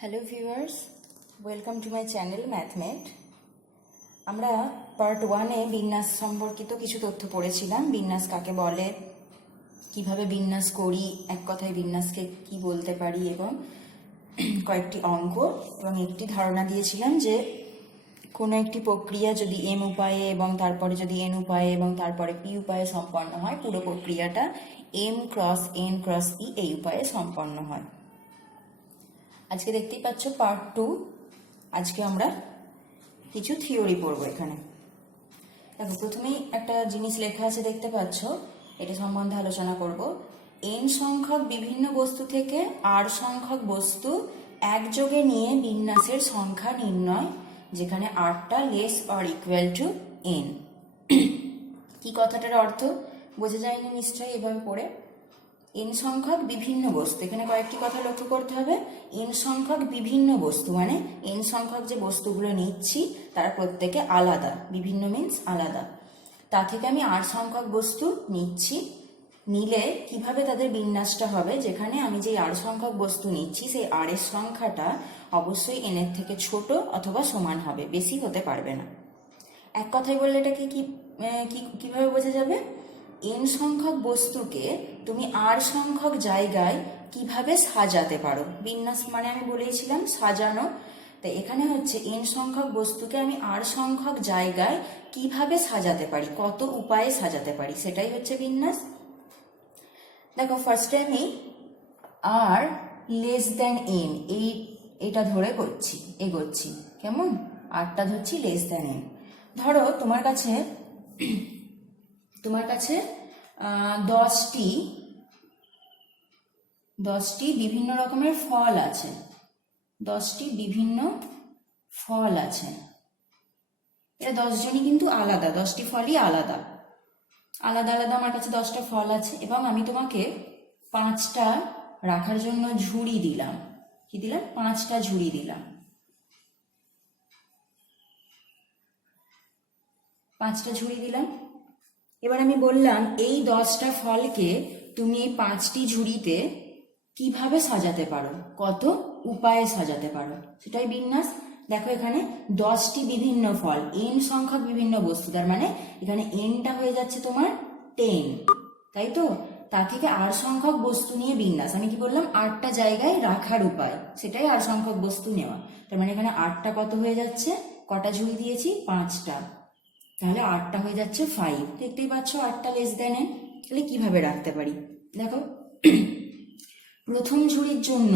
Hello viewers, welcome to my channel Mathmate. আমরা part 1-এ বিন্যাস সম্পর্কিত কিছু তথ্য পড়েছিলাম। বিন্যাস কাকে বলে, কিভাবে বিন্যাস করি, এক কথায় বিন্যাসকে কি বলতে পারি, এবং কয়েকটি অঙ্ক এবং একটি ধারণা দিয়েছিলাম যে কোনো একটি প্রক্রিয়া যদি এম উপায়ে এবং তারপরে যদি এন উপায়ে এবং তারপরে পি উপায়ে সম্পন্ন হয়, পুরো প্রক্রিয়াটা m cross n cross p এই উপায়ে সম্পন্ন হয়। আজকে দেখতেই পাচ্ছ পার্ট 2। আজকে আমরা কিছু থিওরি পড়ব। এখানে দেখো, প্রথমেই একটা জিনিস লেখা আছে দেখতে পাচ্ছ, এটা সম্বন্ধে আলোচনা করব। এন সংখ্যক বিভিন্ন বস্তু থেকে আর সংখ্যক বস্তু একযোগে নিয়ে বিন্যাসের সংখ্যা নির্ণয়, যেখানে আরটা less or equal to N. কি কথাটার অর্থ বোঝা যায়নি নিশ্চয়ই এভাবে পড়ে। এন সংখ্যক বিভিন্ন বস্তু, এখানে কয়েকটি কথা লক্ষ্য করতে হবে। এন সংখ্যক বিভিন্ন বস্তু মানে এন সংখ্যক যে বস্তুগুলো নিচ্ছি তারা প্রত্যেকে আলাদা। বিভিন্ন মিন্স আলাদা। তা থেকে আমি আর সংখ্যক বস্তু নিচ্ছি। নিলে কিভাবে তাদের বিন্যাসটা হবে, যেখানে আমি যে আর সংখ্যক বস্তু নিচ্ছি সেই আর এর সংখ্যাটা অবশ্যই এন এর থেকে ছোট অথবা সমান হবে, বেশি হতে পারবে না। এক কথায় বললে এটাকে কিভাবে বোঝা যাবে? এন সংখ্যক বস্তুকে তুমি আর সংখ্যক জায়গায় কিভাবে সাজাতে পারো। বিন্যাস মানে আমি বলেছিলাম সাজানো। তাই এখানে হচ্ছে এন সংখ্যক বস্তুকে আমি আর সংখ্যক জায়গায় কিভাবে সাজাতে পারি, কত উপায়ে সাজাতে পারি, সেটাই হচ্ছে বিন্যাস। দেখো, ফার্স্টে আমি আর লেস দ্যান এন এটা ধরে এগোচ্ছি। কেমন? আরটা ধরছি লেস দ্যান এন। ধরো তোমার কাছে 10টি বিভিন্ন রকমের ফল আছে। 10টি বিভিন্ন ফল আছে। এরা 10 জনই কিন্তু আলাদা, 10টি ফলই আলাদা আলাদা আলাদা। আমার কাছে 10টা ফল আছে এবং আমি তোমাকে 5টা রাখার জন্য ঝুড়ি দিলাম। কি দিলাম? 5টা ঝুড়ি দিলাম। 5টা ঝুড়ি দিলাম। এবার আমি বললাম এই 10টা ফলকে তুমি এই 5টি ঝুড়িতে কিভাবে সাজাতে পারো, কত উপায়ে সাজাতে পারো, সেটাই বিন্যাস। দেখো, এখানে 10টি বিভিন্ন ফল, এন সংখ্যক বিভিন্ন বস্তু, তার মানে এখানে এনটা হয়ে যাচ্ছে তোমার 10, তাই তো? তা থেকে আর সংখ্যক বস্তু নিয়ে বিন্যাস। আমি কি বললাম? 8টা জায়গায় রাখার উপায়, সেটাই আর সংখ্যক বস্তু নেওয়া। তার মানে এখানে 8টা কত হয়ে যাচ্ছে? কটা ঝুড়ি দিয়েছি? 5টা। তাহলে 8টা হয়ে যাচ্ছে 5। দেখতেই পাচ্ছ 8টা লেস দেন এন। তাহলে কিভাবে রাখতে পারি দেখো। প্রথম ঝুড়ির জন্য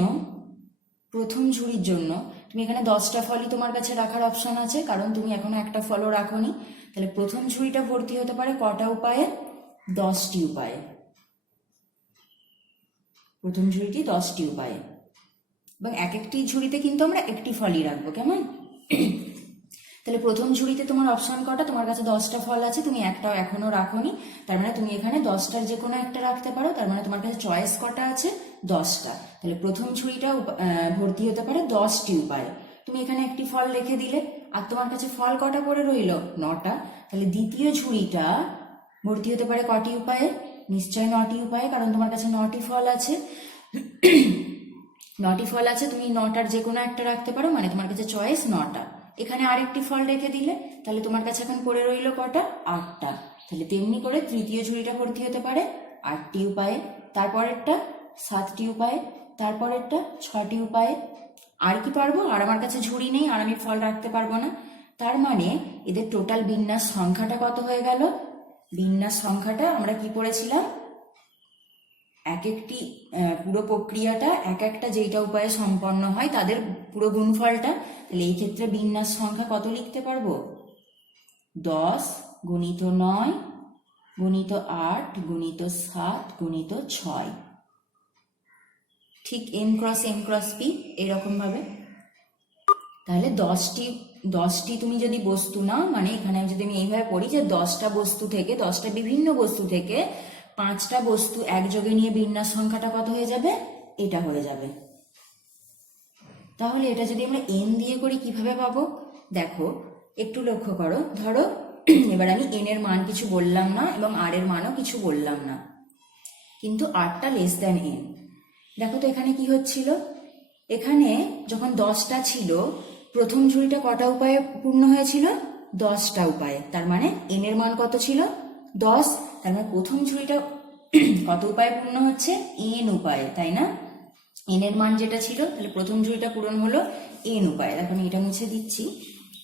তুমি এখানে 10টা ফলই তোমার কাছে রাখার অপশন আছে, কারণ তুমি এখনো একটা ফলও রাখোনি। তাহলে প্রথম ঝুড়িটা ভর্তি হতে পারে কটা উপায়ে? 10টি উপায়ে। প্রথম ঝুড়িটি 10টি উপায়ে, এবং এক একটি ঝুড়িতে কিন্তু আমরা একটি ফলই রাখবো। কেমন? তাহলে প্রথম ঝুড়িতে তোমার অপশন কটা? তোমার কাছে 10টা ফল আছে, তুমি একটাও এখনো রাখোনি। তার মানে তুমি এখানে 10টার যে কোনো একটা রাখতে পারো। তার মানে তোমার কাছে চয়েস কটা আছে? 10টা। তাহলে প্রথম ঝুড়িটা ভর্তি হতে পারে 10টি উপায়ে। তুমি এখানে একটি ফল রেখে দিলে, আর তোমার কাছে ফল কটা পড়ে রইল? 9টা। তাহলে দ্বিতীয় ঝুড়িটা ভর্তি হতে পারে কটি উপায়ে? নিশ্চয় 9টি উপায়ে, কারণ তোমার কাছে 9টি ফল আছে। 9টি ফল আছে, তুমি 9টার যে কোনো একটা রাখতে পারো, মানে তোমার কাছে চয়েস 9টা। এখানে আরেকটি ফল রেখে দিলে, তাহলে তোমার কাছে এখন পড়ে রইল কটা? 8টা। তাহলে তেমনি করে তৃতীয় ঝুড়িটা ভর্তি হতে পারে 8টি উপায়ে, তারপরেরটা 7টি উপায়ে, তারপরেরটা 6টি উপায়ে। আর কি পারবো? আর আমার কাছে ঝুড়ি নেই, আর আমি ফল রাখতে পারবো না। তার মানে এদের টোটাল বিন্যাস সংখ্যাটা কত হয়ে গেল? বিন্যাস সংখ্যাটা আমরা কি পড়েছিলাম? এক একটি পুরো প্রক্রিয়াটা এক একটা যেইটা উপায়ে সম্পন্ন হয় তাদের পুরো গুণফলটা। তাহলে এই ক্ষেত্রে বিন্যাস সংখ্যা কত লিখতে পারবো? 10 গুণিত 9 গুণিত 8 গুণিত 7 গুণিত 6। ঠিক এন ক্রস পি এরকম ভাবে। তাহলে 10টি তুমি যদি বস্তু নাও, মানে এখানে যদি আমি এইভাবে পড়ি যে 10টা বস্তু থেকে, 10টা বিভিন্ন বস্তু থেকে 5টা বস্তু একযোগে নিয়ে বিন্যাস সংখ্যাটা কত হয়ে যাবে? এটা হয়ে যাবে। তাহলে এটা যদি আমরা এন দিয়ে করি কিভাবে পাবো? দেখো, একটু লক্ষ্য করো। ধরো এবার আমি এন এর মান কিছু বললাম না এবং আর এর মানও কিছু বললাম না, কিন্তু আরটা লেস দ্যান এন। দেখো তো এখানে কি হচ্ছিল? এখানে যখন 10টা ছিল, প্রথম ঝুড়িটা কটা উপায়ে পূর্ণ হয়েছিল? 10টা উপায়ে। তার মানে n এর মান কত ছিল? 10। তার মানে প্রথম ঝুড়িটা কত উপায়ে পূর্ণ হচ্ছে? n উপায়ে, তাই না? n এর মান যেটা ছিল, তাহলে প্রথম ঝুড়িটা পূরণ হলো n উপায়ে। এখন এটা মুছে দিচ্ছি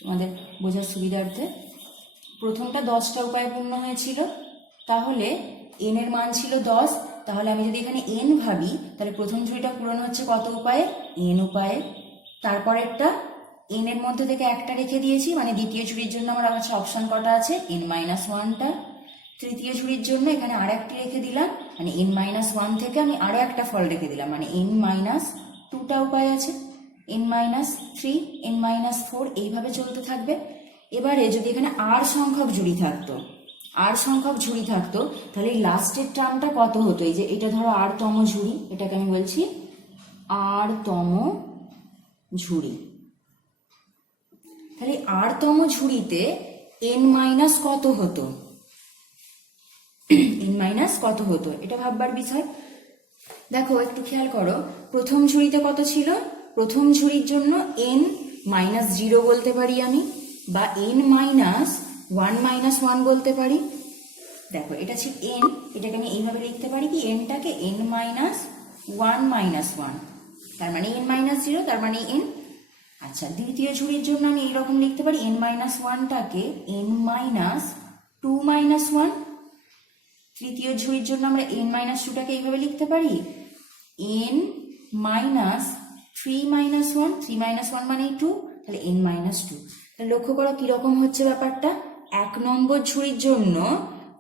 তোমাদের বোঝার সুবিধার্থে। প্রথমটা 10টা উপায়ে পূর্ণ হয়েছিল, তাহলে n এর মান ছিল 10। তাহলে আমি যদি এখানে n ভাবি, তাহলে প্রথম ঝুড়িটা পূরণ হচ্ছে কত উপায়ে? n উপায়ে। তারপরেরটা n এর মধ্যে থেকে একটা রেখে দিয়েছি, মানে দ্বিতীয় ঝুড়ির জন্য আমার কাছে অপশন কটা আছে? n-1টা। তৃতীয় ঝুড়ির জন্য এখানে আর একটি রেখে দিলাম, মানে n-1 থেকে আমি আরো একটা ফল রেখে দিলাম, মানে n-2টা উপায় আছে। n-3, n-4 এইভাবে চলতে থাকবে। এবারে যদি এখানে আর সংখ্যক ঝুড়ি থাকতো, তাহলে এই লাস্টের টার্মটা কত হতো? এই যে এটা ধরো আরতম ঝুড়ি, এটাকে আমি বলছি আরতম ঝুড়ি। তাহলে আরতম ঝুড়িতে n- কত হতো? কত হতো এটা ভাববার বিষয়। দেখো একটু খেয়াল করো, প্রথম ঝুড়িতে কত ছিল? প্রথম ঝুড়ির জন্য n-0 বলতে পারি আমি, বা n-1 বলতে পারি। দেখো এটা ছিল n, এটাকে আমি এইভাবে লিখতে পারি কি, nটাকে n-1, তার মানে n-0, তার মানে n। আচ্ছা, দ্বিতীয় ঝুড়ির জন্য আমি এইরকম লিখতে পারি n-1টাকে n-2, তৃতীয় ঝুড়ির জন্য আমরা n-2টাকে এইভাবে লিখতে পারি n-3-1, 3-1 মানে 2, তাহলে n-2। তাহলে লক্ষ্য করো কিরকম হচ্ছে ব্যাপারটা। 1 নম্বর ঝুড়ির জন্য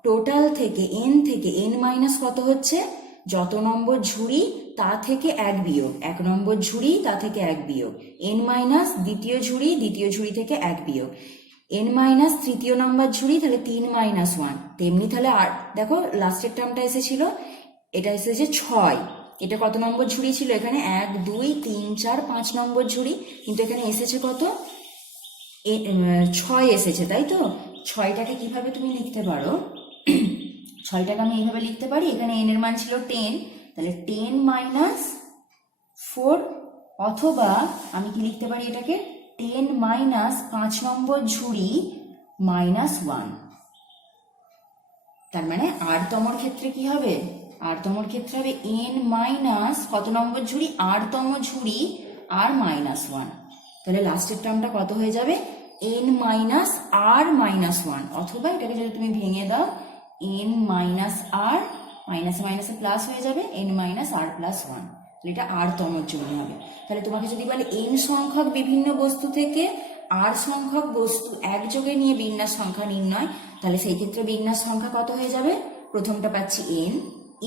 টোটাল থেকে n থেকে n- কত হচ্ছে? যত নম্বর ঝুড়ি তা থেকে 1 বিয়োগ, 1 নম্বর ঝুড়ি তা থেকে 1 বিয়োগ, n- দ্বিতীয় ঝুড়ি থেকে 1 বিয়োগ, n- তৃতীয় নম্বর ঝুড়ি, তাহলে 3-1। তেমনি তাহলে আর দেখো লাস্টের টার্মটা এসেছিল, এটা এসেছে 6। এটা কত নম্বর ঝুড়ি ছিল? এখানে 1, 2, 3, 4, 5 নম্বর ঝুড়ি, কিন্তু এখানে এসেছে কত? 6 এসেছে, তাই তো? 6টাকে কিভাবে তুমি লিখতে পারো? 6টাকে আমি এইভাবে লিখতে পারি, এখানে n এর মান ছিল 10, তাহলে 10-4, অথবা আমি কি লিখতে পারি এটাকে 10 - 5 নম্বর ঝুড়ি -1। তার মানে আরতমর ক্ষেত্রে কি হবে? আরতমর ক্ষেত্রে হবে n- কত নম্বর ঝুড়ি? আরতম ঝুড়ি আর -1। তাহলে লাস্টের টার্মটা কত হয়ে যাবে? n-r-1, অথবা এটাকে যদি তুমি ভেঙে দাও n-r, মাইনাসে প্লাস হয়ে যাবে, n-r+1। তাহলে এটা আরতমর জন্য হবে। তাহলে তোমাকে যদি বলে n সংখ্যক বিভিন্ন বস্তু থেকে r সংখ্যক বস্তু একযোগে নিয়ে বিন্যাস সংখ্যা নির্ণয়, তাহলে সেই ক্ষেত্রে বিন্যাস সংখ্যা কত হয়ে যাবে? প্রথমটা পাচ্ছি n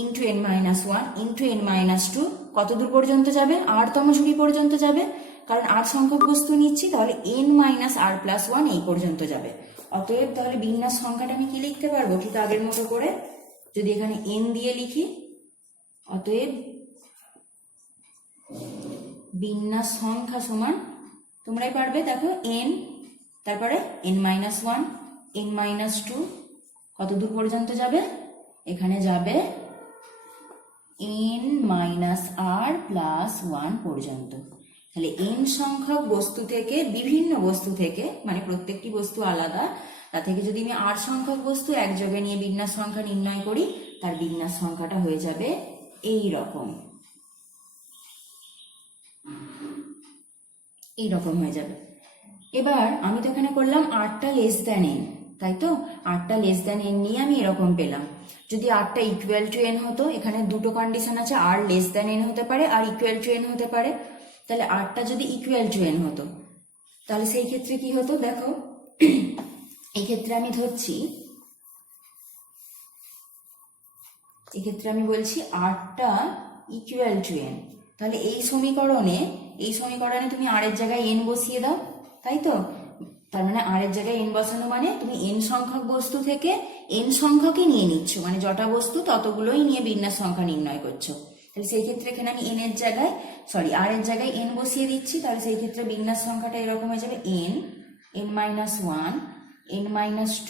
into n-1 into n-2, কত দূর পর্যন্ত যাবে? আরতম ঝুড়ি পর্যন্ত যাবে, কারণ r সংখ্যক বস্তু নিচ্ছি, তাহলে n-r+1 এই পর্যন্ত যাবে। অতএব তাহলে বিন্যাস সংখ্যাটা আমি কি লিখতে পারবো ঠিক আগের মতো করে, যদি এখানে n দিয়ে লিখি, অতএব বিন্যাস সংখ্যা সমান, তোমরাই পারবে, দেখো n, তারপরে n-1, n-2, কত দূর পর্যন্ত যাবে? এখানে যাবে n-r+1 পর্যন্ত। তাহলে n সংখ্যক বস্তু থেকে, বিভিন্ন বস্তু থেকে, মানে প্রত্যেকটি বস্তু আলাদা, তা থেকে যদি আমি r সংখ্যক বস্তু একযোগে নিয়ে বিন্যাস সংখ্যা নির্ণয় করি, তার বিন্যাস সংখ্যাটা হয়ে যাবে এই রকম হয়ে যাবে। এবার আমি তো এখানে করলাম rটা n, তাই তো? rটা n নিয়ে আমি এরকম পেলাম। যদি rটা ইকুয়াল টু n হতো, এখানে দুটো কন্ডিশন আছে, r n হতে পারে আর ইকুয়াল টু n হতে পারে। তাহলে rটা যদি ইকুয়াল টু n হতো, তাহলে সেই ক্ষেত্রে কি হতো? দেখো এই ক্ষেত্রে আমি ধরছি, এক্ষেত্রে আমি বলছি rটা ইকুয়াল টু n। তাহলে এই সমীকরণে তুমি r এর জায়গায় n বসিয়ে দাও, তাই তো? তার মানে r এর জায়গায় n বসানো মানে তুমি n সংখ্যক বস্তু থেকে n সংখ্যাকে নিয়ে নিচ্ছ, মানে যটা বস্তু ততগুলোই নিয়ে বিন্যাস সংখ্যা নির্ণয় করছো। তাহলে সেই ক্ষেত্রে এখানে আমি r এর জায়গায় n বসিয়ে দিচ্ছি, তাহলে সেই ক্ষেত্রে বিন্যাস সংখ্যাটা এরকম হয়ে যাবে n-1, n-2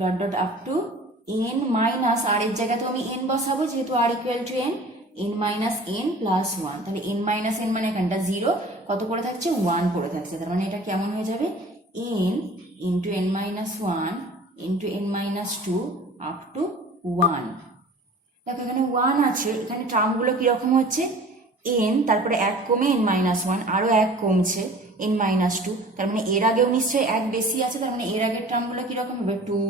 dot dot up to n- r এর জায়গায় তো আমি n বসাবো, যেহেতু r equal to n, n minus n plus one. তাহলে n মাইনাস n মানে এখানটা 0, কত পড়ে থাকছে 1 পড়ে থাকছে। তার মানে এটা কেমন হয়ে যাবে n into n minus one into n minus two up to 1। দেখো এখানে 1 আছে, এখানে টার্মগুলো কিরকম হচ্ছে n, তারপরে 1 কমে n মাইনাস ওয়ান, আরও 1 কমছে n মাইনাস টু, তার মানে এর আগেও নিশ্চয়ই 1 বেশি আছে, তার মানে এর আগের টার্মগুলো কিরকম হবে 2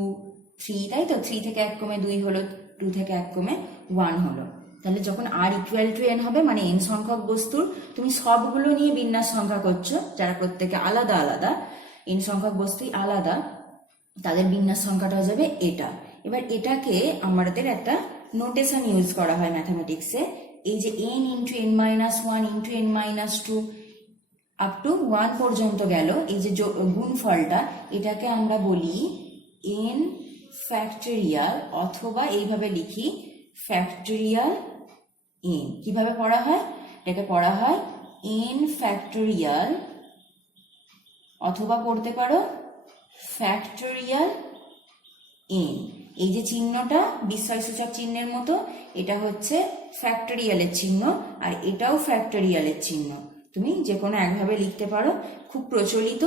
3, তাই তো 3 থেকে 1 কমে 2 হলো, 2 থেকে 1 কমে 1 হলো। তাহলে যখন r ইকুয়াল টু n হবে মানে n সংখ্যক বস্তুর তুমি সবগুলো নিয়ে বিন্যাস সংখ্যা করছো, যারা প্রত্যেকে আলাদা আলাদা n সংখ্যক বস্তুই আলাদা, তাদের বিন্যাস সংখ্যাটা হয়ে যাবে এটা। এবার এটাকে আমাদের একটা নোটেশন ইউজ করা হয় ম্যাথামেটিক্সে, এই যে n into n minus one into n minus two up to 1 পর্যন্ত গেল, এই যে গুণফলটা, এটাকে আমরা বলি n ফ্যাক্টোরিয়াল, অথবা এইভাবে লিখি ফ্যাক্টোরিয়াল n। কিভাবে পড়া হয়, এটাকে পড়া হয় n ফ্যাক্টোরিয়াল, অথবা পড়তে পারো ফ্যাক্টোরিয়াল n। এই যে চিহ্নটা বিস্ময়সূচক চিহ্নের মতো, এটা হচ্ছে ফ্যাক্টোরিয়ালের চিহ্ন, আর এটাও ফ্যাক্টোরিয়ালের চিহ্ন। তুমি যে কোনো একভাবে লিখতে পারো, খুব প্রচলিত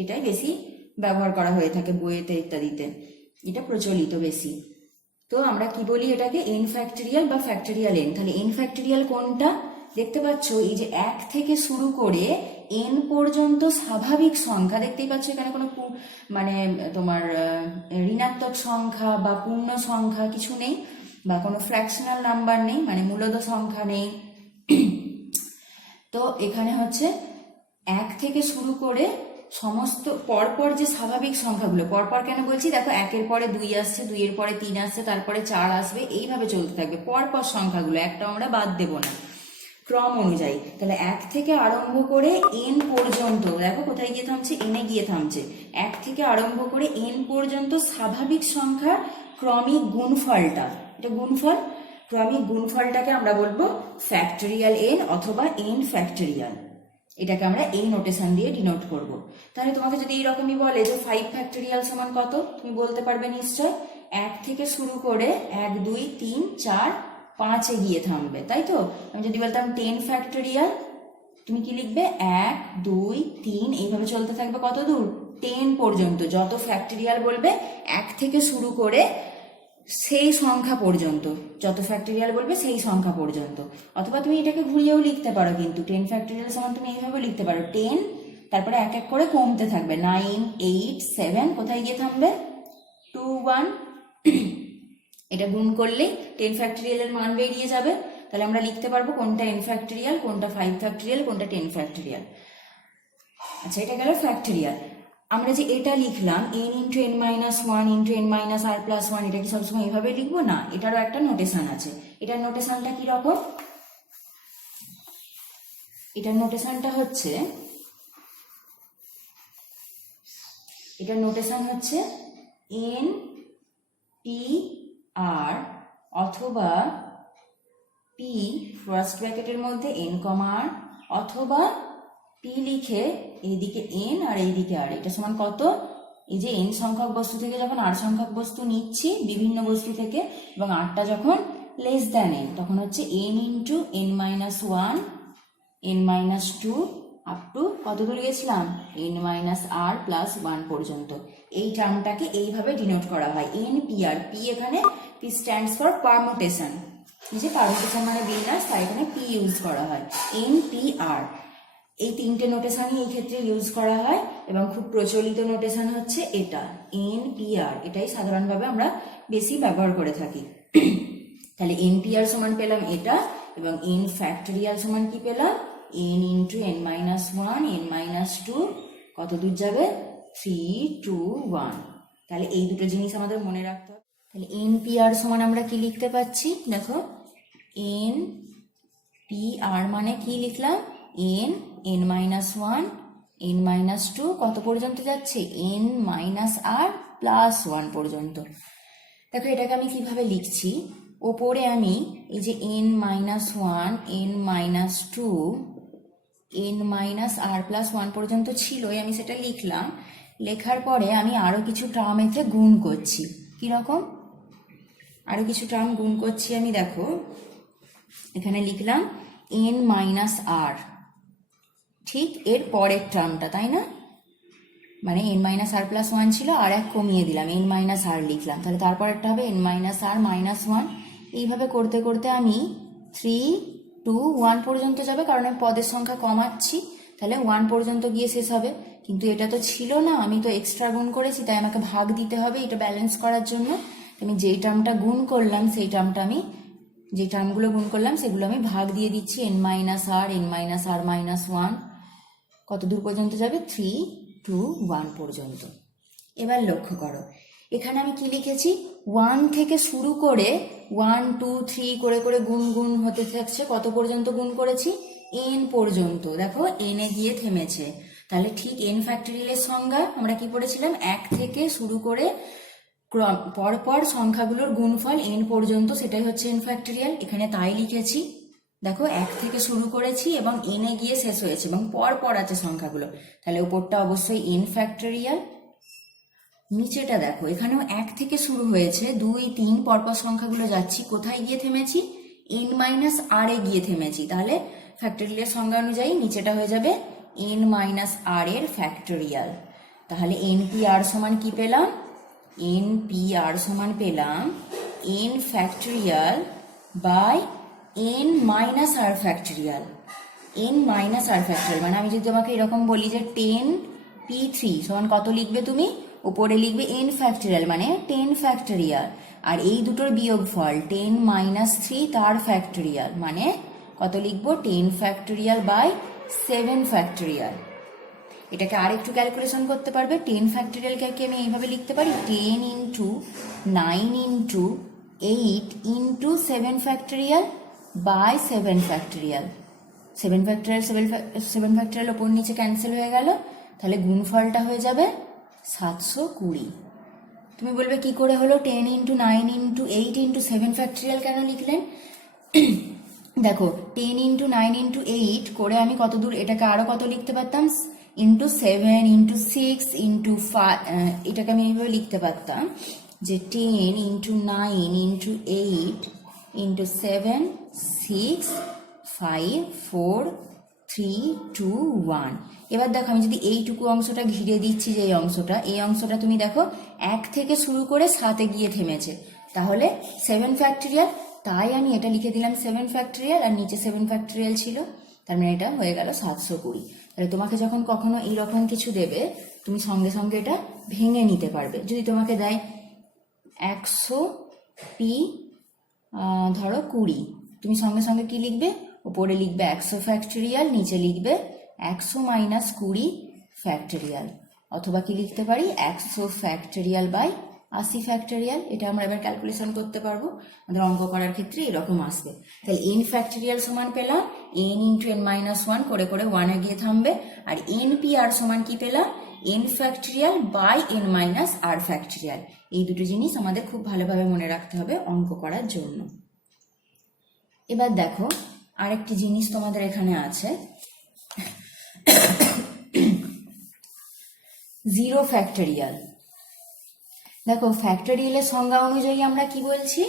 এটাই বেশি ব্যবহার করা হয়ে থাকে বইয়েতে ইত্যাদিতে, এটা প্রচলিত বেশি। তো আমরা কি বলি এটাকে n ফ্যাক্টোরিয়াল বা ফ্যাক্টোরিয়াল n। তাহলে n ফ্যাক্টোরিয়াল কোনটা দেখতে পাচ্ছ, এই যে 1 থেকে শুরু করে n পর্যন্ত স্বাভাবিক সংখ্যা, দেখতেই পাচ্ছ এখানে কোনো মানে তোমার ঋণাত্মক সংখ্যা বা পূর্ণ সংখ্যা কিছু নেই, বা কোনো ফ্র্যাকশনাল নাম্বার নেই, মানে মূলদ সংখ্যা নেই। তো এখানে হচ্ছে 1 থেকে শুরু করে সমস্ত পরপর যে স্বাভাবিক সংখ্যাগুলো, পরপর কেন বলছি, দেখো 1-এর পরে 2 আসছে, 2-এর পরে 3 আসছে, তারপরে 4 আসবে, এইভাবে চলতে থাকবে পরপর সংখ্যাগুলো, একটা আমরা বাদ দেব না ক্রম অনুযায়ী। তাহলে 1 থেকে আরম্ভ করে n পর্যন্ত, দেখো কোথায় গিয়ে থামছে, n এ গিয়ে থামছে। 1 থেকে আরম্ভ করে n পর্যন্ত স্বাভাবিক সংখ্যার ক্রমিক গুণফলটা, এটা গুণফল, ক্রমিক গুণফলটাকে আমরা বলবো ফ্যাক্টোরিয়াল n অথবা n ফ্যাক্টোরিয়াল। এটাকে আমরা এই নোটেশন দিয়ে ডিনোট করব। তাহলে তোমাকে যদি এইরকমই বলে যে 5 ফ্যাক্টোরিয়াল সমান কত, তুমি বলতে পারবে নিশ্চয় 1 থেকে শুরু করে 1 2 3 4 5-এ গিয়ে থামবে, তাই তো। আমি যদি বলতাম 10 ফ্যাক্টোরিয়াল, তুমি কি লিখবে 1 2 3, এইভাবে চলতে থাকবে কত দূর 10 পর্যন্ত, যত ফ্যাক্টোরিয়াল বলবে 1 থেকে শুরু করে সেই সংখ্যা পর্যন্ত, যত ফ্যাক্টোরিয়াল বলবে সেই সংখ্যা পর্যন্ত। অথবা তুমি এটাকে ঘুরিয়েও লিখতে পারো, কিন্তু 10 ফ্যাক্টোরিয়াল সমান তুমি এইভাবে লিখতে পারো 10, তারপরে এক এক করে কমতে থাকবে 9 8 7, কোথায় গিয়ে থামবে 2 1। এটা গুণ করলেই 10 ফ্যাক্টোরিয়ালের মান বেরিয়ে যাবে। তাহলে আমরা লিখতে পারবো কোনটা n ফ্যাক্টোরিয়াল, কোনটা 5 ফ্যাক্টোরিয়াল, কোনটা 10 ফ্যাক্টোরিয়াল। আচ্ছা, এটা গেল ফ্যাক্টোরিয়াল। আমরা যে এটা লিখলাম n into n minus one into n minus r plus one, এটা কি সবসময় এইভাবে লিখবো না, এটারও একটা নোটেশন আছে। এটার নোটেশনটা কিরকম, এটার নোটেশনটা হচ্ছে, এটার নোটেশন হচ্ছে n p r, অথবা p ফার্স্ট ব্র্যাকেটের মধ্যে n কমা r, অথবা p লিখে এইদিকে n আর এইদিকে r, এটা সমান কত, এই যে n সংখ্যক বস্তু থেকে যখন r সংখ্যক বস্তু নিচ্ছি বিভিন্ন বস্তু থেকে, এবং rটা যখন লেস দ্যান n, তখন হচ্ছে n into n minus one n minus two up to কত দূর গেছিলাম n minus r plus one পর্যন্ত। এই টার্মটাকে এইভাবে ডিনোট করা হয় n p r। p এখানে p স্ট্যান্ডস ফর পারমুটেশন, এই যে পারমুটেশন মানে বিন্যাস, তাই এখানে p ইউজ করা হয় n p r। এই তিনটে নোটেশনই এই ক্ষেত্রে ইউজ করা হয়, এবং খুব প্রচলিত নোটেশন হচ্ছে এটা n p r, এটাই সাধারণভাবে আমরা বেশি ব্যবহার করে থাকি। তাহলে n p r সমান পেলাম এটা, এবং n ফ্যাক্টোরিয়াল সমান কি পেলাম n into n minus one n minus two, কত দূর যাবে 3 2 1। তাহলে এই দুটো জিনিস আমাদের মনে রাখতে হবে। তাহলে n p r সমান আমরা কি লিখতে পাচ্ছি, দেখো n p r মানে কি লিখলাম n n minus one n minus two, কত পর্যন্ত যাচ্ছে n minus r plus one পর্যন্ত। দেখো এটাকে আমি কিভাবে লিখছি, ওপরে আমি এই যে n minus one n minus two n minus r plus one পর্যন্ত ছিল, আমি সেটা লিখলাম। লেখার পরে আমি আরো কিছু টার্ম এতে গুণ করছি। কিরকম, আরো কিছু টার্ম গুণ করছি আমি, দেখো এখানে লিখলাম n মাইনাস আর, ঠিক এর পরের টার্মটা, তাই না? মানে n minus r plus one ছিল, আর এক কমিয়ে দিলাম, n মাইনাস আর লিখলাম, তাহলে তারপরেরটা হবে n মাইনাস আর মাইনাস ওয়ান। এইভাবে করতে করতে আমি 3, 2, 1 পর্যন্ত যাবে, কারণ আমি পদের সংখ্যা কমাচ্ছি, তাহলে 1 পর্যন্ত গিয়ে শেষ হবে। কিন্তু এটা তো ছিল না, আমি তো এক্সট্রা গুণ করেছি, তাই আমাকে ভাগ দিতে হবে এটা ব্যালেন্স করার জন্য। আমি যেই টার্মটা গুণ করলাম সেই টার্মটা আমি, যে টার্মগুলো গুণ করলাম সেগুলো আমি ভাগ দিয়ে দিচ্ছি, n মাইনাস আর, n মাইনাস আর মাইনাস ওয়ান, কত দূর পর্যন্ত যাবে? 3, 2, 1 পর্যন্ত। এবার লক্ষ্য করো, এখানে আমি কি লিখেছি? 1 থেকে শুরু করে 1, 2, 3 করে করে গুণ গুণ হতে থাকছে, কত পর্যন্ত গুণ করেছি? n পর্যন্ত। দেখো n এ গিয়ে থেমেছে। তাহলে ঠিক n ফ্যাক্টরিয়ালের সংজ্ঞা আমরা কি পড়েছিলাম? 1 থেকে শুরু করে পরপর সংখ্যাগুলোর গুণফল n পর্যন্ত, সেটাই হচ্ছে n ফ্যাক্টরিয়াল। এখানে তাই লিখেছি। দেখো 1 থেকে শুরু করেছি এবং n এ গিয়ে শেষ হয়েছে এবং পর পর আছে সংখ্যাগুলো, তাহলে উপরটা অবশ্যই n ফ্যাক্টরিয়াল। নিচেটা দেখো, এখানেও 1 থেকে শুরু হয়েছে, 2, 3 পরপর সংখ্যাগুলো যাচ্ছি, কোথায় গিয়ে থেমেছি? n মাইনাস আর এ গিয়ে থেমেছি। তাহলে ফ্যাক্টরিয়াল সংজ্ঞা অনুযায়ী নিচেটা হয়ে যাবে n মাইনাস আর এর ফ্যাক্টরিয়াল। তাহলে npr সমান কি পেলাম? npr সমান পেলাম n factorial by n minus r factorial. n minus r factorial মানে আমি যদি তোমাকে এরকম বলি যে 10p3 সমান কত লিখবে তুমি? উপরে লিখবে n ফ্যাক্টরিয়াল মানে 10 ফ্যাক্টরিয়াল, আর এই দুটোর বিয়োগফল 10 মাইনাস 3 তার ফ্যাক্টরিয়াল মানে কত লিখবো? 10 ফ্যাক্টরিয়াল বাই 7 ফ্যাক্টরিয়াল। এটাকে আর একটু ক্যালকুলেশন করতে পারবে। 10 ফ্যাক্টরিয়ালকে আমি এইভাবে লিখতে পারি 10 into 9 into 8 into 7 factorial by 7 factorial. 7 factorial 7 factorial ওপর নিচে ক্যান্সেল হয়ে গেল, তাহলে গুণফলটা হয়ে যাবে 720। তুমি বলবে কি করে হলো? 10 ইন্টু 9 ইন্টু 8 ইন্টু 7 ফ্যাক্টরিয়াল কেন লিখলেন? দেখো 10 ইন্টু 9 ইন্টু 8 করে আমি কত দূর, এটাকে আরো কত লিখতে পারতাম? ইন্টু 7 ইন্টু 6 ইন্টু 5, এটাকে আমি এইভাবে লিখতে পারতাম যে 10 ইন্টু 9 ইন্টু 8 ইন্টু 7, 6, 5, 4, 3, 2, 1। এবার দেখো আমি যদি এইটুকু অংশটা ঘিরে দিচ্ছি, যে এই অংশটা তুমি দেখো 1 থেকে শুরু করে 7 গিয়ে থেমেছে, তাহলে 7 ফ্যাক্টরিয়াল, তাই আমি এটা লিখে দিলাম 7 ফ্যাক্টরিয়াল, আর নিচে 7 ফ্যাক্টরিয়াল ছিল, তার মানে এটা হয়ে গেল 720। তাহলে তোমাকে যখন কখনো এইরকম কিছু দেবে, তুমি সঙ্গে সঙ্গে এটা ভেঙে নিতে পারবে। যদি তোমাকে দেয় 100p ধরো 20, তুমি সঙ্গে সঙ্গে কি লিখবে? উপরে লিখবে 100 ফ্যাক্টরিয়াল, নিচে লিখবে 100 মাইনাস 20 ফ্যাক্টরিয়াল, অথবা কি লিখতে পারি 100 ফ্যাক্টরিয়াল বাই 80 ফ্যাক্টরিয়াল। এটা আমরা এবার ক্যালকুলেশন করতে পারবো, আমাদের অঙ্ক করার ক্ষেত্রে এরকম আসবে। তাহলে n ফ্যাক্টরিয়াল সমান পেলাম n ইন্টু n মাইনাস 1 করে করে 1 এ গিয়ে থামবে, আর npr সমান কি পেলাম? n factorial by n minus r factorial. এই দুটো জিনিস আমাদের খুব ভালোভাবে মনে রাখতে হবে অঙ্ক করার জন্য। এবার দেখো আরেকটি জিনিস তোমাদের এখানে আছে, জিরো ফ্যাক্টরিয়াল। দেখো ফ্যাক্টরিয়ালের সংজ্ঞা অনুযায়ী আমরা কি বলছি?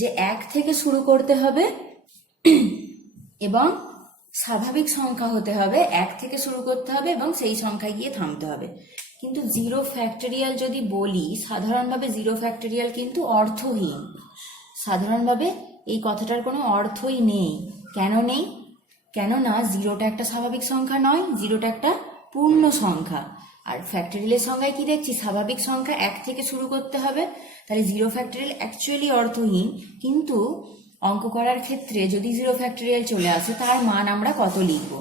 যে 1 থেকে শুরু করতে হবে এবং স্বাভাবিক সংখ্যা হতে হবে, 1 থেকে শুরু করতে হবে এবং সেই সংখ্যায় গিয়ে থামতে হবে। কিন্তু জিরো ফ্যাক্টরিয়াল যদি বলি, সাধারণভাবে জিরো ফ্যাক্টরিয়াল কিন্তু অর্থহীন। সাধারণভাবে এই কথাটার কোনো অর্থই নেই। কেন নেই? কেননা জিরোটা একটা স্বাভাবিক সংখ্যা নয়, জিরোটা একটা পূর্ণ সংখ্যা। আর ফ্যাক্টরিয়ালের সংখ্যায় কি দেখছি? স্বাভাবিক সংখ্যা 1 থেকে শুরু করতে হবে, তাহলে জিরো ফ্যাক্টরিয়াল অ্যাকচুয়ালি অর্থহীন। কিন্তু অঙ্ক করার ক্ষেত্রে যদি জিরো ফ্যাক্টরিয়াল চলে আসে, তার মান আমরা কত লিখব?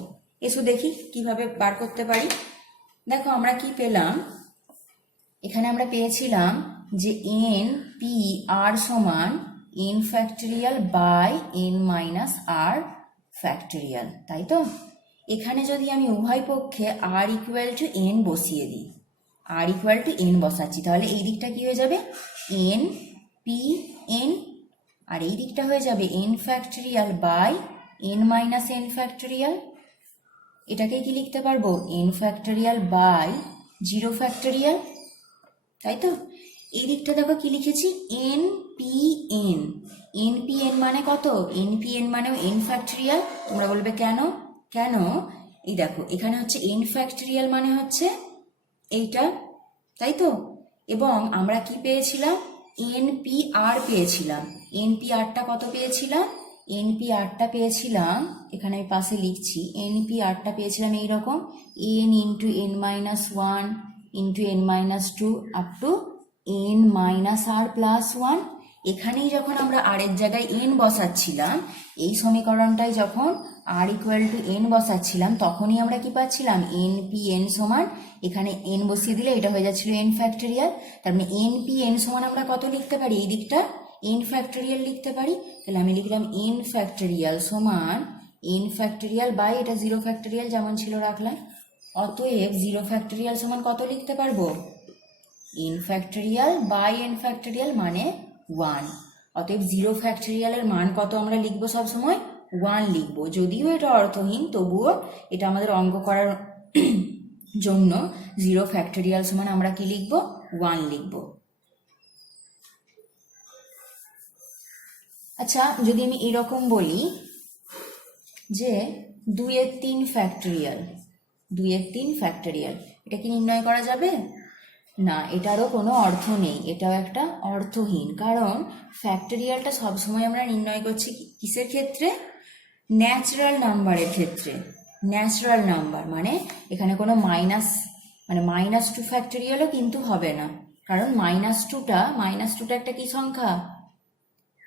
এসো দেখি কিভাবে বার করতে পারি। দেখো আমরা কি পেলাম, এখানে আমরা পেয়েছিলাম যে n p r সমান n factorial by n minus r factorial, তাই তো? এখানে যদি আমি উভয় পক্ষে r ইকুয়াল টু n বসিয়ে দিই, r ইকুয়াল টু n বসাচ্ছি, তাহলে এই দিকটা কি হয়ে যাবে? n p n, আর এই দিকটা হয়ে যাবে n factorial by n minus n factorial. এটাকে কি লিখতে পারবো? n ফ্যাক্টরিয়াল বাই 0 ফ্যাক্টরিয়াল, তাই তো? এই দিকটা দেখো কি লিখেছি? n p NPN, NPN মানে কত? NPN মানে n ফ্যাক্টরিয়াল। তোমরা বলবে কেন? কেন? এই দেখো এখানে হচ্ছে n ফ্যাক্টরিয়াল মানে হচ্ছে এইটা, তাই তো? এবং আমরা কি পেয়েছিলাম? NPR পেয়েছিলাম। NPRটা কত পেয়েছিলাম? NPRটা পেয়েছিলাম, এখানে আমি পাশে লিখছি, NPRটা পেয়েছিলাম এইরকম, n into n minus one into n minus two up to n minus r plus one. এখানেই যখন আমরা আর এর জায়গায় n বসাচ্ছিলাম, এই সমীকরণটাই যখন আর ইকুয়াল টু n বসাচ্ছিলাম, তখনই আমরা কি পাচ্ছিলাম? NPN সমান, এখানে n বসিয়ে দিলে এটা হয়ে যাচ্ছিল n ফ্যাক্টরিয়াল। তার মানে NPN সমান আমরা কত লিখতে পারি? এই দিকটা n ফ্যাক্টরিয়াল লিখতে পারি। তাহলে আমি লিখলাম n ফ্যাক্টরিয়াল সমান n ফ্যাক্টরিয়াল বাই এটা 0 ফ্যাক্টরিয়াল যেমন ছিল রাখলাম। অতএব 0 ফ্যাক্টরিয়াল সমান কত লিখতে পারবো? n factorial by n factorial মানে 1। অতএব 0 ফ্যাক্টরিয়ালের মান কত আমরা লিখবো? সবসময় 1 লিখবো। যদিও এটা অর্থহীন, তবুও এটা আমাদের অঙ্ক করার জন্য 0 ফ্যাক্টরিয়াল সমান আমরা কি লিখবো? 1 লিখবো। আচ্ছা, যদি আমি এরকম বলি যে 2-এর 3 ফ্যাক্টরিয়াল, 2-এর 3 ফ্যাক্টরিয়াল, এটা কি নির্ণয় করা যাবে? না, এটারও কোনো অর্থ নেই, এটাও একটা অর্থহীন। কারণ ফ্যাক্টরিয়ালটা সবসময় আমরা নির্ণয় করছি কিসের ক্ষেত্রে? ন্যাচারাল নাম্বারের ক্ষেত্রে। ন্যাচারাল নাম্বার মানে এখানে কোনো -2 ফ্যাক্টরিয়ালও কিন্তু হবে না, কারণ -2টা একটা কি সংখ্যা?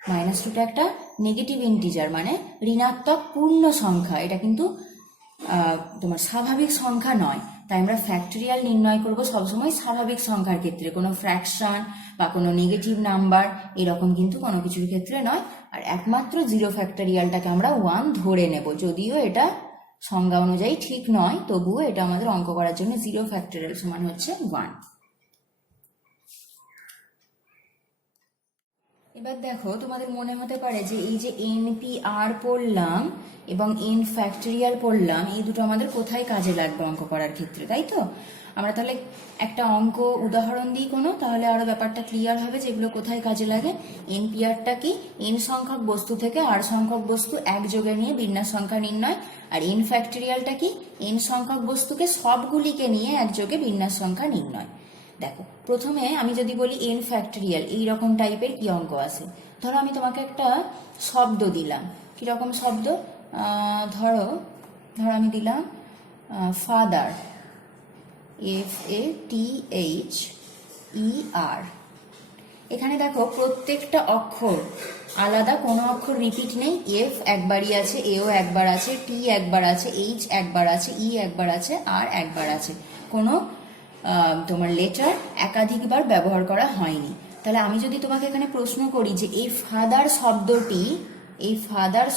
-2টা একটা নেগেটিভ ইন্টিজার, মানে ঋণাত্মক পূর্ণ সংখ্যা। এটা কিন্তু তোমার স্বাভাবিক সংখ্যা নয়। তাই আমরা ফ্যাক্টরিয়াল নির্ণয় করব সবসময় স্বাভাবিক সংখ্যার ক্ষেত্রে, কোনো ফ্র্যাকশন বা কোনো নেগেটিভ নাম্বার এরকম কিন্তু কোনো কিছুর ক্ষেত্রে নয়। আর একমাত্র 0 ফ্যাক্টরিয়ালটাকে আমরা 1 ধরে নেব, যদিও এটা সংজ্ঞা অনুযায়ী ঠিক নয়, তবুও এটা আমাদের অঙ্ক করার জন্য 0 ফ্যাক্টরিয়াল সমান হচ্ছে 1। এবার দেখো, তোমাদের মনে হতে পারে যে এই যে NPR পড়লাম এবং n ফ্যাক্টরিয়াল পড়লাম, এই দুটো আমাদের কোথায় কাজে লাগবে অঙ্ক করার ক্ষেত্রে, তাই তো? আমরা তাহলে একটা অঙ্ক উদাহরণ দিই কোনো, তাহলে আরো ব্যাপারটা ক্লিয়ার হবে যে এগুলো কোথায় কাজে লাগে। NPRটা কি? n সংখ্যক বস্তু থেকে r সংখ্যক বস্তু একযোগে নিয়ে বিন্যাস সংখ্যা নির্ণয়। আর n ফ্যাক্টরিয়ালটা কি? n সংখ্যক বস্তুকে সবগুলিকে নিয়ে একযোগে বিন্যাস সংখ্যা নির্ণয়। দেখো, প্রথমে আমি যদি বলি n ফ্যাক্টরিয়াল, এইরকম টাইপের কি অঙ্ক আছে? ধরো আমি তোমাকে একটা শব্দ দিলাম, কিরকম শব্দ? ধরো আমি দিলাম ফাদার, FATHER। এখানে দেখো প্রত্যেকটা অক্ষর আলাদা, কোনো অক্ষর রিপিট নেই। F একবারই আছে, এও একবার আছে, T একবার আছে, H একবার আছে, E একবার আছে, R একবার আছে। কোনো তোমার লেটার একাধিকবার ব্যবহার করা হয়নি। তাহলে আমি যদি তোমাকে এখানে প্রশ্ন করি যে এই ফাদার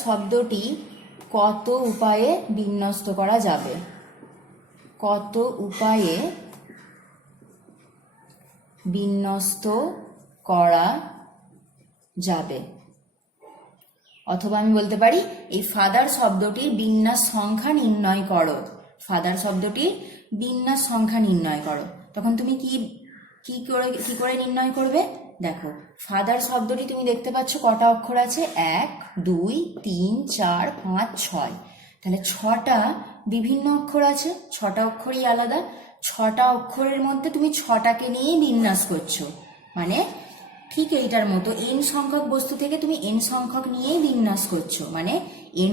শব্দটি কত উপায়ে বিন্যস্ত করা যাবে? কত উপায়ে বিন্যস্ত করা যাবে? অথবা আমি বলতে পারি এই ফাদার শব্দটির বিন্যাস সংখ্যা নির্ণয় করো। ফাদার শব্দটির বিন্যাস সংখ্যা নির্ণয় করো। তখন তুমি কি করে নির্ণয় করবে? দেখো, ফাদার শব্দটি তুমি দেখতে পাচ্ছ কটা অক্ষর আছে? 1 2 3 4 5 6। তাহলে 6টা বিভিন্ন অক্ষর আছে, 6টা অক্ষরই আলাদা। 6টা অক্ষরের মধ্যে তুমি 6টাকে নিয়েই বিন্যাস করছো, মানে ঠিক এইটার মতো n সংখ্যক বস্তু থেকে তুমি n সংখ্যক নিয়েই বিন্যাস করছো, মানে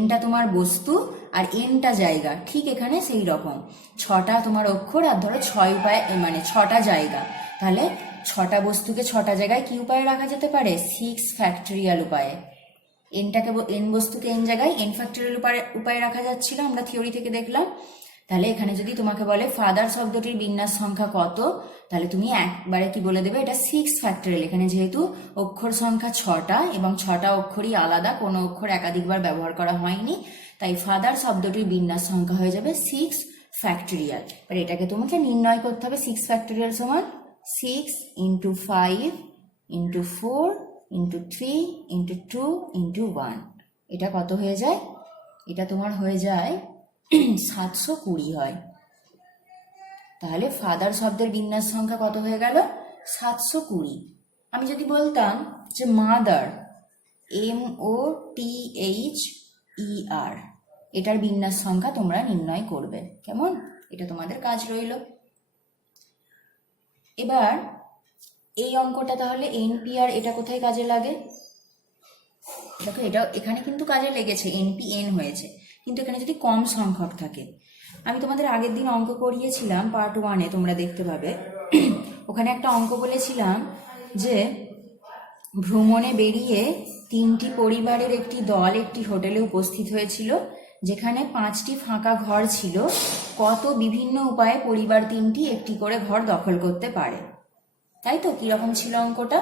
nটা তোমার বস্তু আর nটা জায়গা। ঠিক এখানে সেই রকম 6টা তোমার অক্ষর আর ধরো 6 উপায়, মানে 6টা জায়গা। তাহলে 6টা বস্তুকে 6টা জায়গায় কি উপায়ে রাখা যেতে পারে? 6 ফ্যাক্টরিয়াল উপায়ে। n বস্তুকে n জায়গায় n ফ্যাক্টরিয়াল উপায়ে রাখা যাচ্ছিল, আমরা থিওরি থেকে দেখলাম। তাহলে এখানে যদি তোমাকে বলে ফাদার শব্দটির বিন্যাস সংখ্যা কত, তাহলে তুমি একবারে কি বলে দেবে? এটা 6 ফ্যাক্টরিয়াল। এখানে যেহেতু অক্ষর সংখ্যা 6টা এবং 6টা অক্ষরই আলাদা, কোনো অক্ষর একাধিকবার ব্যবহার করা হয়নি, তাই ফাদার শব্দটির বিন্যাস সংখ্যা হয়ে যাবে 6 ফ্যাক্টরিয়াল। এবার এটাকে তোমাকে নির্ণয় করতে হবে। 6 ফ্যাক্টরিয়াল সমান 6 × 5 × 4 × 3 × 2 × 1। এটা কত হয়ে যায়? এটা তোমার হয়ে যায় 720 হয়। তাহলে ফাদার শব্দের বিন্যাস সংখ্যা কত হয়ে গেল? 720। আমি যদি বলতাম যে মাদার, MOTHER, এটার বিন্যাস সংখ্যা তোমরা নির্ণয় করবে। কেমন? এটা তোমাদের কাজ রইল। এবার এই অঙ্কটা তাহলে NPR, এটা কোথায় কাজে লাগে? দেখো এটা এখানে কিন্তু কাজে লেগেছে, NPN হয়েছে, কিন্তু এখানে যদি কম সংখ্যক থাকে, আমি তোমাদের আগের দিন অঙ্ক করিয়েছিলাম পার্ট 1-এ, তোমরা দেখতে পাবে। ওখানে একটা অঙ্ক বলেছিলাম যে ভ্রমণে বেরিয়ে 3টি পরিবারের একটি দল একটি হোটেলে উপস্থিত হয়েছিল, যেখানে 5টি ফাঁকা ঘর ছিল। কত বিভিন্ন উপায়ে পরিবার 3টি একটি করে ঘর দখল করতে পারে? তাই তো? কিরকম ছিল অঙ্কটা?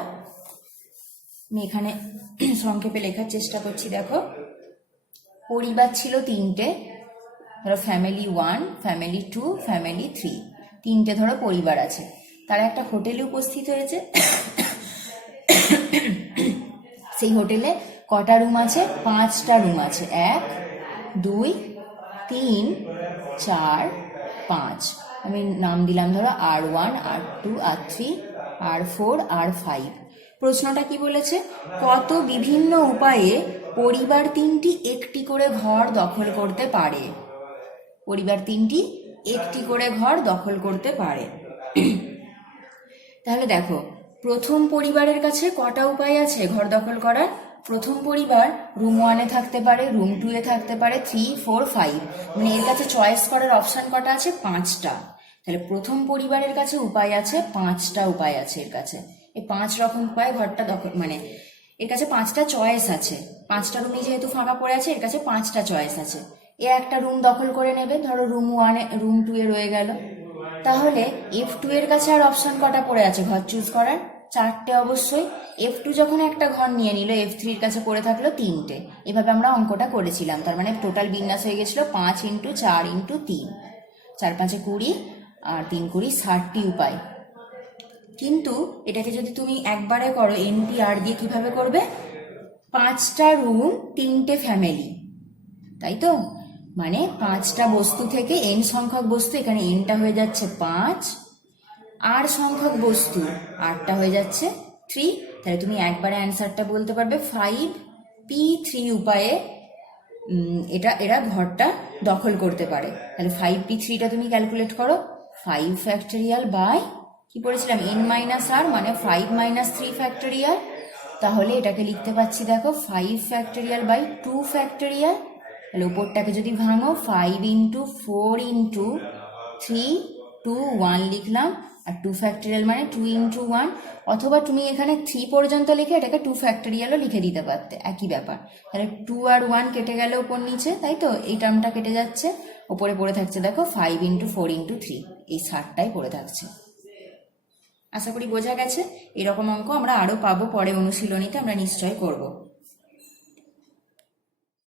আমি এখানে সংক্ষেপে লেখার চেষ্টা করছি। দেখো, পরিবার ছিল 3টে, ধরো ফ্যামিলি 1, ফ্যামিলি 2, ফ্যামিলি 3, 3টে ধরো পরিবার আছে। তারা একটা হোটেলে উপস্থিত হয়েছে। সেই হোটেলে কটা রুম আছে? 5টা রুম আছে। 1, 2, 3, 4, 5। আমি নাম দিলাম ধরো R1, R2, R3, R4, R5। প্রশ্নটা কি বলেছে? কত বিভিন্ন উপায়ে পরিবার 3টি একটি করে ঘর দখল করতে পারে? পরিবার 3টি একটি করে ঘর দখল করতে পারে। তাহলে দেখো, প্রথম পরিবারের কাছে কটা উপায় আছে ঘর দখল করার? প্রথম পরিবার রুম 1-এ থাকতে পারে, রুম 2-এ থাকতে পারে, 3, 4, 5, মানে এর কাছে চয়েস করার অপশন কটা আছে? 5টা। তাহলে প্রথম পরিবারের কাছে উপায় আছে 5টা উপায় আছে এর কাছে। এই 5 রকম উপায় ঘরটা দখল, মানে এর কাছে 5টা চয়েস আছে। 5টা রুমই যেহেতু ফাঁকা পড়ে আছে, এর কাছে 5টা চয়েস আছে। এ একটা রুম দখল করে নেবে, ধরো রুম 1-এ, রুম 2-এ রয়ে গেল। তাহলে F2 এর কাছে আর অপশন কটা পড়ে আছে ঘর চুজ করার? 4টে অবশ্যই। F2 যখন একটা ঘর নিয়ে নিল, F3 এর কাছে পড়ে থাকলো 3টে। এভাবে আমরা অঙ্কটা করেছিলাম। তার মানে টোটাল বিন্যাস হয়ে গেছিল 5 × 4 × 3, 4 5 20 আর 3 20, 60টি উপায়। কিন্তু এটাকে যদি তুমি একবারে করো NPR দিয়ে, কিভাবে করবে? 5টা রুম, 3টে ফ্যামিলি, তাই তো? মানে 5টা বস্তু থেকে n সংখ্যক বস্তু, এখানে nটা হয়ে যাচ্ছে 5, আর সংখ্যক বস্তু 8টা হয়ে যাচ্ছে 3। তাহলে তুমি একবারে অ্যান্সারটা বলতে পারবে 5P3 উপায়ে এরা ঘরটা দখল করতে পারে। তাহলে 5P3টা তুমি ক্যালকুলেট করো। 5 ফ্যাক্টরিয়াল বাই, কি পড়েছিলাম, n-r, মানে 5 - 3 ফ্যাক্টরিয়াল। তাহলে এটাকে লিখতে পাচ্ছি, দেখো, 5 ফ্যাক্টরিয়াল বাই 2 ফ্যাক্টরিয়াল। তাহলে উপরটাকে যদি ভাঙো, 5 × 4 × 3, 2, 1 লিখলাম। আর 2 ফ্যাক্টরিয়াল মানে 2 × 1। অথবা তুমি এখানে 3 পর্যন্ত লিখে এটাকে 2 ফ্যাক্টরিয়ালও লিখে দিতে পারতে, একই ব্যাপার। তাহলে 2 আর 1 কেটে গেলে উপর নিচে, তাই তো? এই টার্মটা কেটে যাচ্ছে, ওপরে পড়ে থাকছে দেখো 5 × 4 × 3, এই 60টাই পড়ে থাকছে। আশা করি বোঝা গেছে। এরকম অঙ্ক আমরা আরও পাবো পরে অনুশীলনীতে, আমরা নিশ্চয়ই করব।